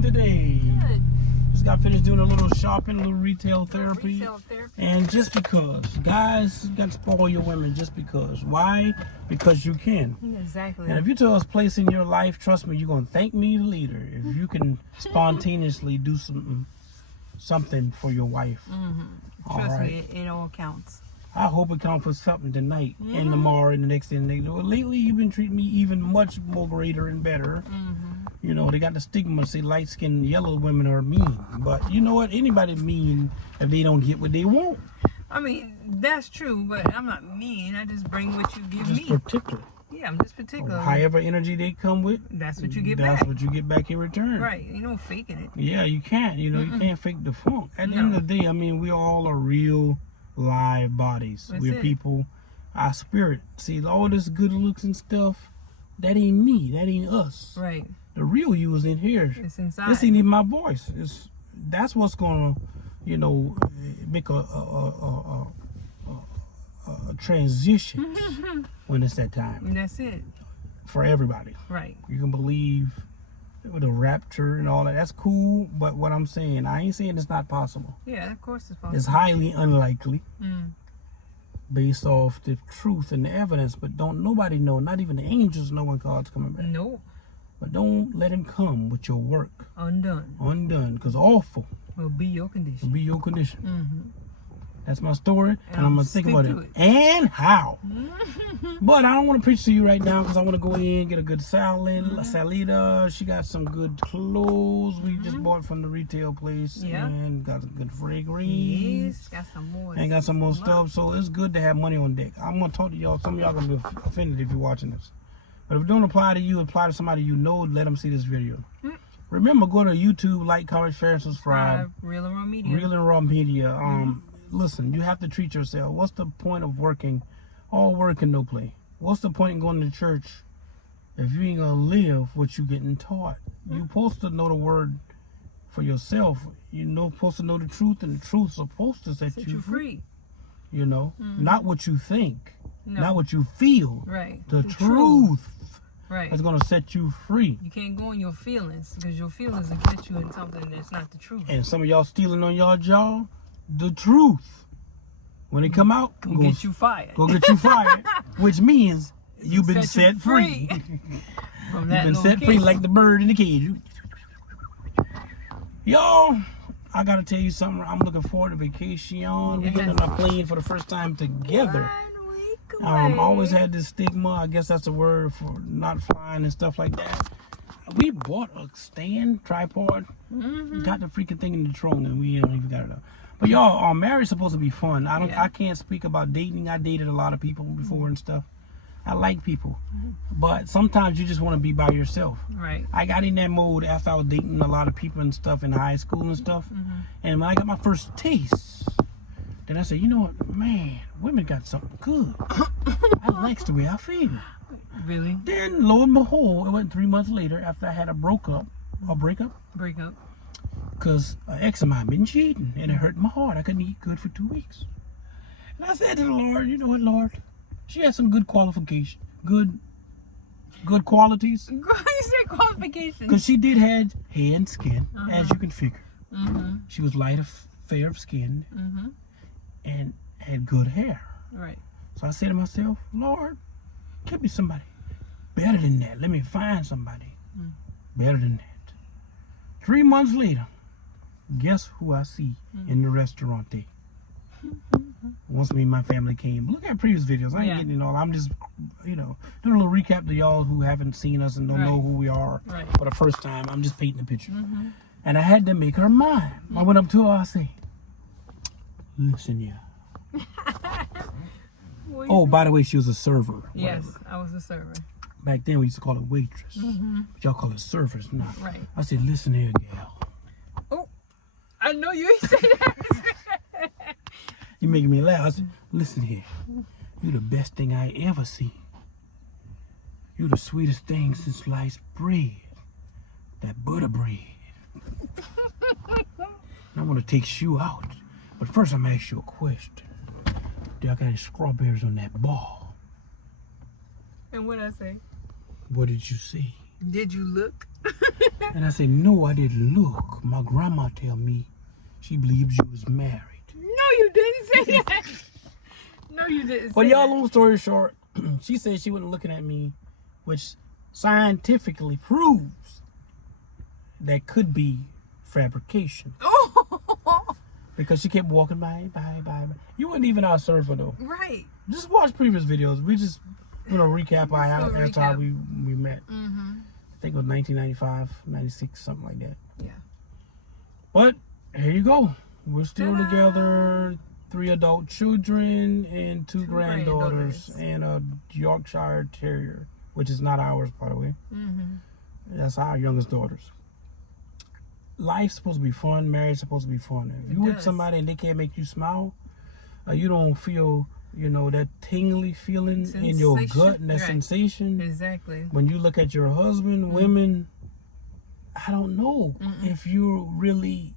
doing today? Good. Just got finished doing a little shopping, a little retail therapy. Retail therapy. And just because, guys, you got to spoil your women just because. Why? Because you can. Exactly. And if you tell us place in your life, trust me, you're going to thank me later. If you can spontaneously do something for your wife. Trust me, it all counts. I hope it counts for something tonight and tomorrow and the next day and the next day. Well, lately, you've been treating me even much more greater and better. You know, they got the stigma, say light-skinned yellow women are mean. But you know what? Anybody mean if they don't get what they want. I mean, that's true, but I'm not mean. I just bring what you give me. Just particular. Yeah, I'm just particular. However energy they come with, that's what you get that's back. what you get back in return. Right. You know, faking it. Yeah, you can't. You know, you can't fake the funk. At the end of the day, I mean, we all are real live bodies. That's We're it. people. Our spirit. See, all this good looks and stuff, that ain't me. That ain't us. Right. The real you is in here. It's inside. This ain't even my voice. That's what's gonna, you know, make a transition when it's that time And that's it. for everybody. Right. You can believe with the rapture and all that. That's cool, but what I'm saying, I ain't saying it's not possible. Yeah, of course it's possible. It's highly unlikely Mm. based off the truth and the evidence, but don't nobody know, not even the angels know when God's coming back. No. But don't let him come with your work Undone. because awful Will be your will condition. be your condition. Mm-hmm. That's my story, and I'm gonna think stick about to it. And how. But I don't want to preach to you right now because I want to go in, get a good salida. She got some good clothes we just bought from the retail place. Yeah. And got some good fragrance. Yes. Got some more. And got some more stuff. So it's good to have money on deck. I'm going to talk to y'all. Some of y'all going to be offended if you're watching this. But if it don't apply to you, apply to somebody you know, let them see this video. Remember, go to YouTube, like, comment, share, and subscribe. Real and Raw Media. Real and Raw Media. Listen, you have to treat yourself. What's the point of working? All work and no play. What's the point in going to church if you ain't gonna live what you getting taught? You supposed to know the word for yourself. You know, supposed to know the truth, and the truth's supposed to set you free. You know, not what you think, No. not what you feel. Right. The truth Right. is gonna set you free. You can't go on your feelings because your feelings will get you in something that's not the truth. And some of y'all stealing on y'all jaw. The truth, when it come out, Go get you fired. Go get you fired, which means you've been Set you set free. From that You've been set free location. like the bird in the cage. Y'all, I gotta tell you something. I'm looking forward to vacation. We're getting on a plane for the first time together. 1 week away. Always had this stigma. I guess that's a word for not flying and stuff like that. We bought a stand tripod. Got the freaking thing in the trunk, and we don't even got it up. But y'all, marriage supposed to be fun. I can't speak about dating. I dated a lot of people before and stuff. I like people, but sometimes you just want to be by yourself. Right. I got in that mode after I was dating a lot of people and stuff in high school and stuff. And when I got my first taste, then I said, you know what, man, women got something good. I like the way I feel. Really? Then lo and behold, it went 3 months later after I had a breakup, Break up. because an ex of mine been cheating, and it hurt my heart. I couldn't eat good for 2 weeks. And I said to the Lord, you know what, Lord? She had some good qualification, good qualities. You said qualifications. Because she did have hair and skin, as you can figure. She was light, fair of skin, and had good hair. Right. So I said to myself, Lord, give me somebody better than that. Let me find somebody better than that. 3 months later, guess who I see in the restaurant there? Once me and my family came. Look at previous videos. I ain't getting it all. I'm just, you know, doing a little recap to y'all who haven't seen us and don't know who we are for the first time. I'm just painting a picture. And I had to make her mine. I went up to her, I say, listen, yeah. Oh, by the way, she was a server. Yes, whatever. I was a server. Back then, we used to call it waitress. But y'all call it servers now. Right. I said, listen here, gal. Oh, I know you ain't say that. You making me laugh. I said, listen here. You the best thing I ever see. You the sweetest thing since sliced bread. That butter bread. And I want to take you out. But first, I'm going to ask you a question. Do I got any strawberries on that ball? And what I say? What did you see? Did you look? And I said, no, I didn't look. My grandma tell me she believes you was married. No, you didn't say that. No, you didn't But say y'all, that. long story short, she said she wasn't looking at me, which scientifically proves that could be fabrication. Oh, Because she kept walking by. You weren't even our surfer though. right. Just watch previous videos. We just recap Just that's recap. how we met. Mm-hmm. I think it was 1995, 96, something like that. Yeah. But here you go. We're still Ta-da! together. 3 adult children and 2 Two granddaughters granddaughters. and a Yorkshire Terrier, which is not ours, by the way. Mm-hmm. That's our youngest daughters. Life's supposed to be fun. Marriage supposed to be fun. If you with does. somebody and they can't make you smile, you don't feel, that tingly feeling in your Sensation. gut and that Right. sensation. Exactly. When you look at your husband, women, I don't know if you're really.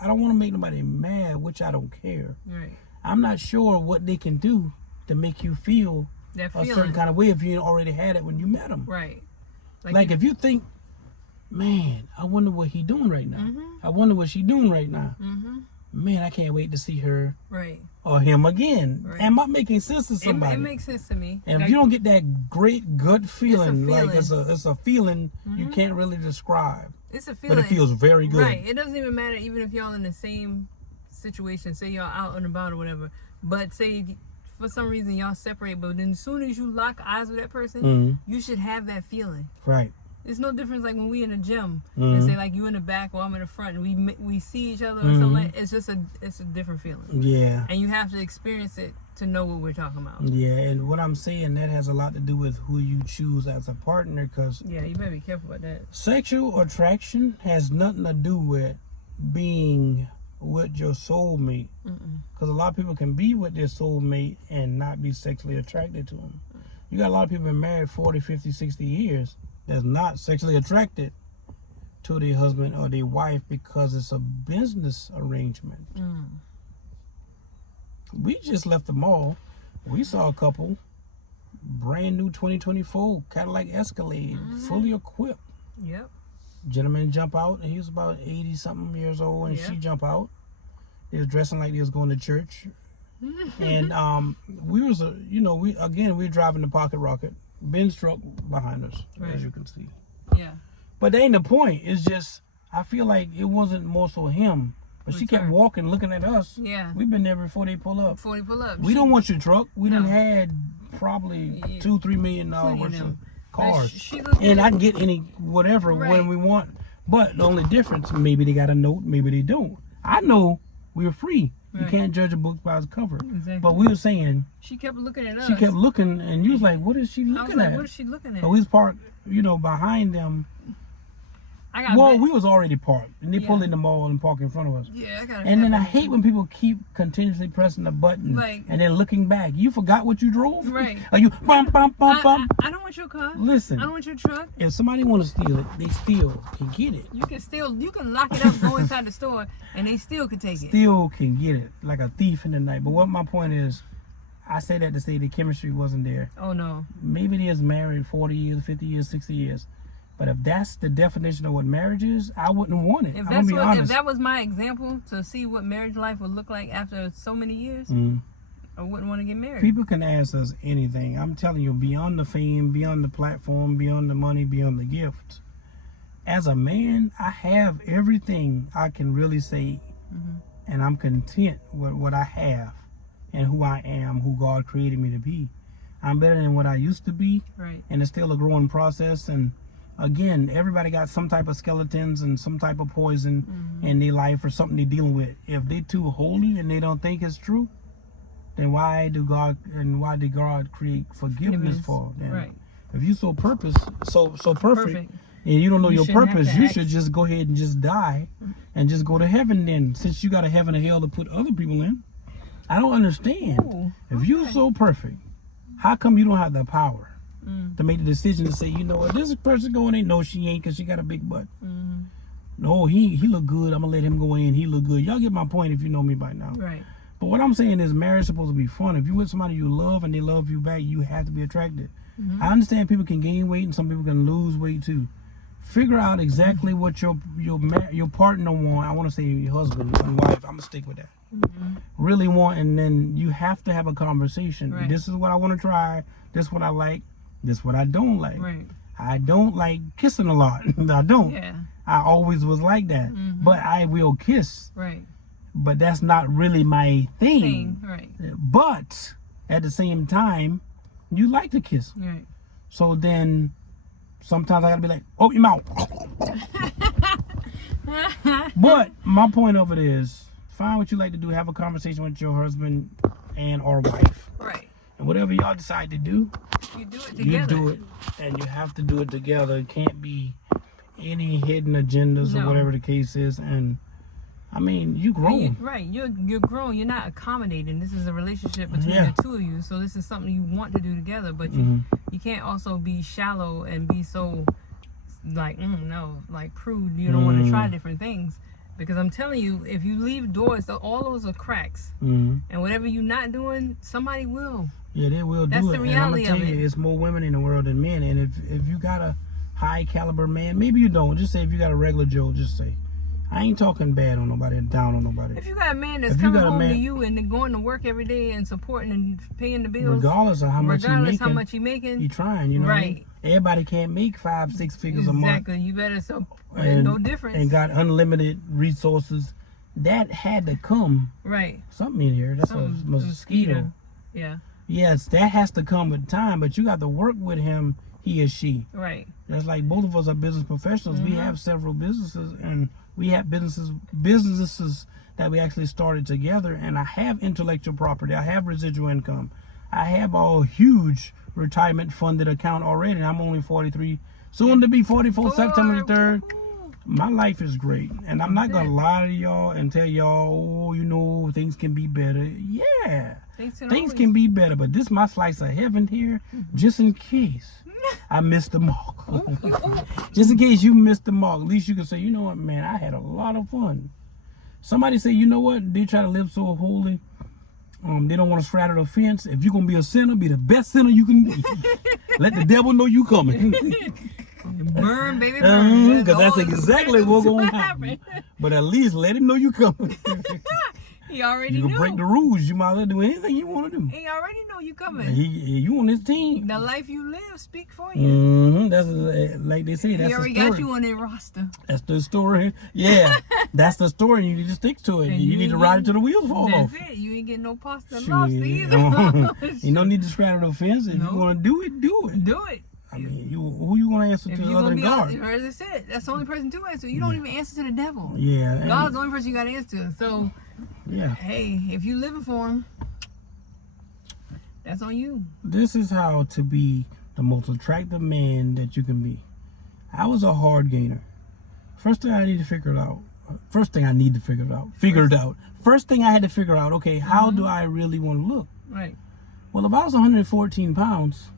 I don't want to make nobody mad, which I don't care. Right. I'm not sure what they can do to make you feel That a feeling. certain kind of way if you already had it when you met them. Right. Like if you think, man, I wonder what he doing right now. Mhm. I wonder what she doing right now. Mm-hmm. Man, I can't wait to see her Right. or him again. Right. Am I making sense to It somebody? makes sense to me. And Like, if you don't get that great gut feeling, like feeling. it's a feeling you can't really describe, it's a feeling. but it feels very good. Right. It doesn't even matter even if y'all in the same situation. Say y'all out and about or whatever. But say for some reason y'all separate. But then as soon as you lock eyes with that person, Mhm. you should have that feeling. Right. It's no difference like when we in the gym Mhm. and say like you in the back or I'm in the front and we see each other or Mhm. something. Like, it's a different feeling. Yeah. And you have to experience it to know what we're talking about. Yeah, and what I'm saying, that has a lot to do with who you choose as a partner, because Yeah, you better be careful about that. sexual attraction has nothing to do with being with your soulmate. Because a lot of people can be with their soulmate and not be sexually attracted to them. You got a lot of people been married 40, 50, 60 years that's not sexually attracted to their husband or their wife because it's a business arrangement. We just left the mall. We saw a couple, brand new 2024 Cadillac Escalade, fully equipped. Yep. Gentleman jump out, and he was about 80 something years old, and Yeah. she jump out. They was dressing like they was going to church. And we was we driving the Pocket Rocket, Ben's truck behind us, Right. as you can see. Yeah. But that ain't the point. It's just I feel like it wasn't more so him, but she kept Return. walking, looking at us. Yeah. We've been there before they pull up. 40 pull up. We don't want your truck. We done No. had probably Yeah. $2-3 million Plenty of worth of them. cars, She looked and at I can get any whatever when Right. we want. But the only difference, maybe they got a note, maybe they don't. I know we're free. You Right. can't judge a book by its cover. Exactly. But we were saying She kept looking at us. she kept looking, and you was like, "What is she I was looking like, at?" what is she looking at? So we was parked, behind them. I got Well, bit- we was already parked, and they Yeah. pulled in the mall and parked in front of us. Yeah, I got And then I hate when people keep continuously pressing the button Like- and then looking back. You forgot what you drove? Right. Are you bum bum bum bum? I don't want your car. Listen, I don't want your truck. if somebody want to steal it, they still can get it. You can lock it up, go inside the store, and they still can take it. Still can get it like a thief in the night. But what my point is, I say that to say the chemistry wasn't there. Oh no. Maybe they was married 40 years, 50 years, 60 years. But if that's the definition of what marriage is, I wouldn't want it. If I'm that's gonna be what, if honest. that was my example to see what marriage life would look like after so many years, Mm. I wouldn't want to get married. People can ask us anything. I'm telling you, beyond the fame, beyond the platform, beyond the money, beyond the gift. As a man, I have everything I can really say, and I'm content with what I have and who I am, who God created me to be. I'm better than what I used to be, Right. and it's still a growing process. And again, everybody got some type of skeletons and some type of poison in their life or something they're dealing with. If they too holy and they don't think it's true, then why did God create forgiveness for them? Right. If you so perfect, Perfect. and you don't know You your shouldn't have purpose, to you act- should just go ahead and just die and just go to heaven then, since you got a heaven and hell to put other people in. I don't understand. Ooh, If you're so perfect, how come you don't have the power Mm. to make the decision to say, you know what, this person going in? No, she ain't, because she got a big butt. Mhm. No, he look good. I'm going to let him go in. He look good. Y'all get my point if you know me by now. Right. But what I'm saying is marriage is supposed to be fun. If you with somebody you love and they love you back, you have to be attracted. I understand people can gain weight and some people can lose weight too. Figure out exactly what your partner want. I want to say your husband and wife. I'm gonna stick with that. Really want, and then you have to have a conversation. Right. This is what I want to try. This is what I like. This is what I don't like. Right. I don't like kissing a lot. I don't. Yeah. I always was like that. But I will kiss. Right. But that's not really my thing. Right. But at the same time, you like to kiss. Right. So then sometimes I gotta be like, open your mouth. But my point of it is, find what you like to do. Have a conversation with your husband and or wife. Right. And whatever y'all decide to do, You do it you together. do it. And you have to do it together. It can't be any hidden agendas or No. whatever the case is. And I mean, you grown. Right. You're grown. You're not accommodating. This is a relationship between Yeah. the two of you. So this is something you want to do together. But you can't also be shallow and be so like like prude. You don't want to try different things. Because I'm telling you, if you leave doors, all those are cracks. And whatever you're not doing, somebody will. Yeah, they will That's do the it. reality and I'm gonna tell of you, it. it's more women in the world than men. And if you got a high caliber man, maybe you don't. Just say if you got a regular Joe, just say. I ain't talking bad on nobody, down on nobody. If you got a man that's If you coming got a home to man- you and then going to work every day and supporting and paying the bills, Regardless of how much he regardless making, how much he making, he trying. You know, what I mean? Right. Everybody can't make 5-6 figures a month. exactly. You better And, no difference. and got unlimited resources. That had to come. right. Something in here. That's a Something- mosquito. Yeah. Yes, that has to come with time, but you got to work with him, he or she. Right. That's like both of us are business professionals. We have several businesses, and we have businesses that we actually started together. And I have intellectual property. I have residual income. I have a huge retirement funded account already. And I'm only 43, soon to be 44, September the 3rd. My life is great, and I'm not gonna lie to y'all and tell y'all, oh, you know, things can be better. Yeah, things can be better, but this my slice of heaven here, just in case I missed the mark. Just in case you missed the mark, at least you can say, you know what, man, I had a lot of fun. Somebody say, you know what, they try to live so holy. They don't want to straddle the fence. If you're gonna be a sinner, be the best sinner you can be. Let the devil know you coming. Burn, baby, burn. Because that's exactly what's gonna happen. But at least let him know you coming. He already You knew. can break the rules. You might as well do anything you want to do. He already know you coming. You on his team. The life you live speak for you. That's like they say. That's He already the story. got you on their roster. That's the story. Yeah, that's the story. You need to stick to it. And You you need to ain't ride it till the wheels fall off. That's it. You ain't getting no pasta and Shit. lobster either. You don't need to straddle the fence. If No. you want to do it, do it. Do it. I mean, who you want to answer If to you're other gonna than be God? honest, as I said, that's the only person to answer. You don't even answer to the devil. Yeah. and- God's the only person you got to answer to. So, yeah. hey, if you living for him, that's on you. This is how to be the most attractive man that you can be. I was a hard gainer. First thing I need to figure it out. First thing I had to figure out, okay, how do I really want to look? Right. Well, if I was 114 pounds,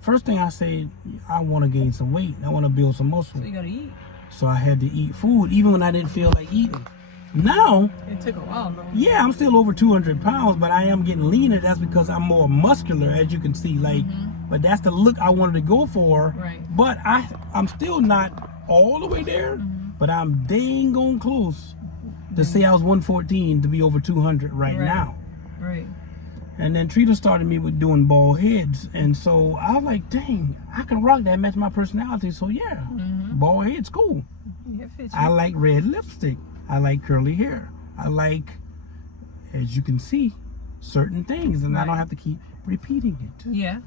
first thing I said, I want to gain some weight. I want to build some muscle. So you got to eat. So I had to eat food, even when I didn't feel like eating. Now, It took a while, though. yeah, I'm still over 200 pounds, but I am getting leaner. That's because I'm more muscular, as you can see. Like, but that's the look I wanted to go for. Right. But I'm still not all the way there, but I'm dang on close to say I was 114 to be over 200 right now. Right. And then Trita started me with doing bald heads, and so I was like, dang, I can rock that, match my personality. So yeah, bald head's cool. Yeah, it fits I you. like red lipstick. I like curly hair. I like, as you can see, certain things, and I don't Right. have to keep repeating it. Yeah.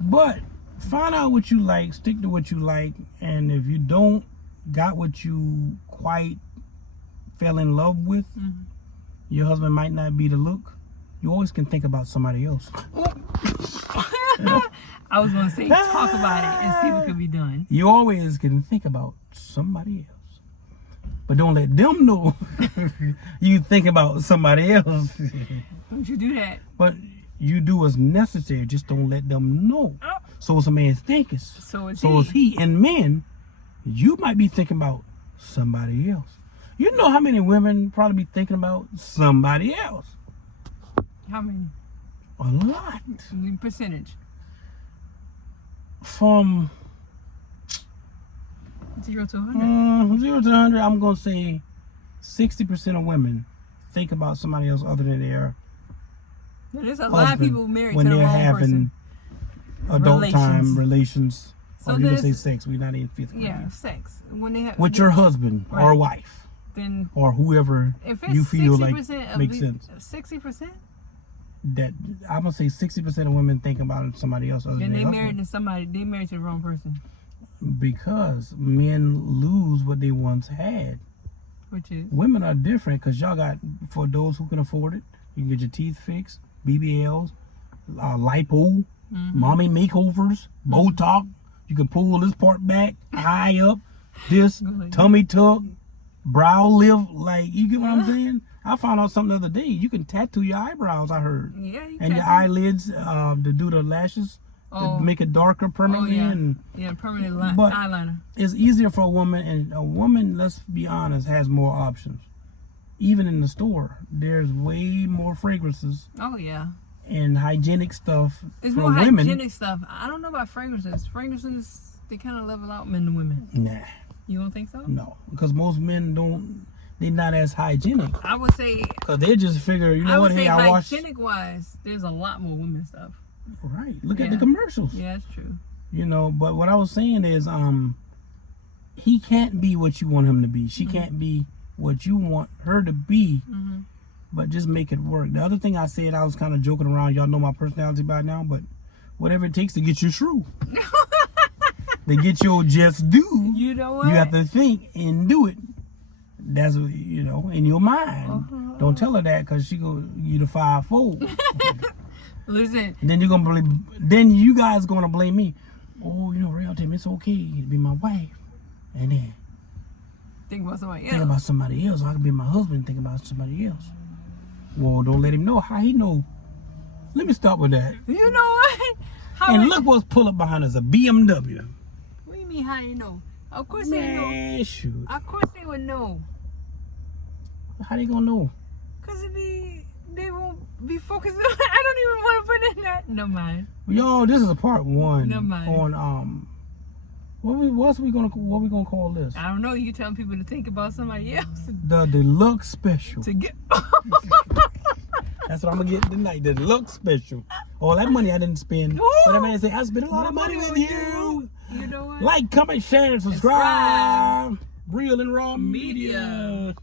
But find out what you like, stick to what you like, and if you don't got what you quite fell in love with, your husband might not be the look. You always can think about somebody else. I was going to say, talk about it and see what could be done. You always can think about somebody else. But don't let them know you think about somebody else. Don't you do that. But you do what's necessary. Just don't let them know. Oh. So it's a man's thinking. So is So is he. And men, you might be thinking about somebody else. You know how many women probably be thinking about somebody else? How many? A lot. Percentage. From 0 to 100. 0 to 100, I'm going to say 60% of women think about somebody else other than their There's a husband lot of people married when to the they're wrong having person. adult time relations. So Or you can say there's- sex. We're not in fifth grade. Yeah, sex. When they have With your husband or Right. wife then or whoever if it's you feel like 60% of makes the, sense. 60%, That I'm gonna say 60% of women think about somebody else other then than they their married husband. to somebody. They married to the wrong person, Because men lose what they once had. which is Women are different because y'all got, for those who can afford it, you can get your teeth fixed, BBLs, lipo, mommy makeovers, Botox. You can pull this part back, eye up, this, tummy tuck, brow lift. Like, you get what I'm saying? I found out something the other day. You can tattoo your eyebrows, I heard. yeah, you And your eyelids to do the lashes, to make it darker permanently. yeah. And Permanent But- eyeliner. it's easier for a woman, and a woman, let's be honest, has more options. Even in the store, there's way more fragrances Oh yeah, and hygienic stuff it's for more women. hygienic stuff. I don't know about fragrances. Fragrances, they kind of level out men and women. Nah, You don't think so? no, because most men don't. They're not as hygienic. I would say. Cause they just figure, you I know would what? say Hey, I washed. hygienic wise, there's a lot more women stuff. Right. Look at Yeah. the commercials. Yeah, that's true. You know, but what I was saying is, he can't be what you want him to be. She can't be what you want her to be. But just make it work. The other thing I said, I was kind of joking around. Y'all know my personality by now, but whatever it takes to get your shrew, to get your just do, You know what? you have to think and do it. That's what, you know, in your mind. Don't tell her that because she go you the fivefold. Listen, And then you're gonna blame. Then you guys gonna blame me. Oh, you know, real time, it's okay to be my wife, and then think about somebody think else. about somebody else. I could be my husband and think about somebody else. Well, don't let him know. How he know? Let me start with that. You know what? How And would- look what's pull up behind us, a BMW. What do you mean? How you know? Of course they know. Man, shoot. Of course they would know. How they gonna know? Cause they won't be focused. I don't even want to put in that. No mind. Yo, this is a part one Never mind. on what we gonna call this? I don't know. You telling people to think about somebody else The deluxe special. to get. That's what I'm gonna get tonight. The deluxe special. All that money I didn't spend. But that man say I spent a lot of money with you. You know what? Like, comment, share, and subscribe. Real and Raw Media.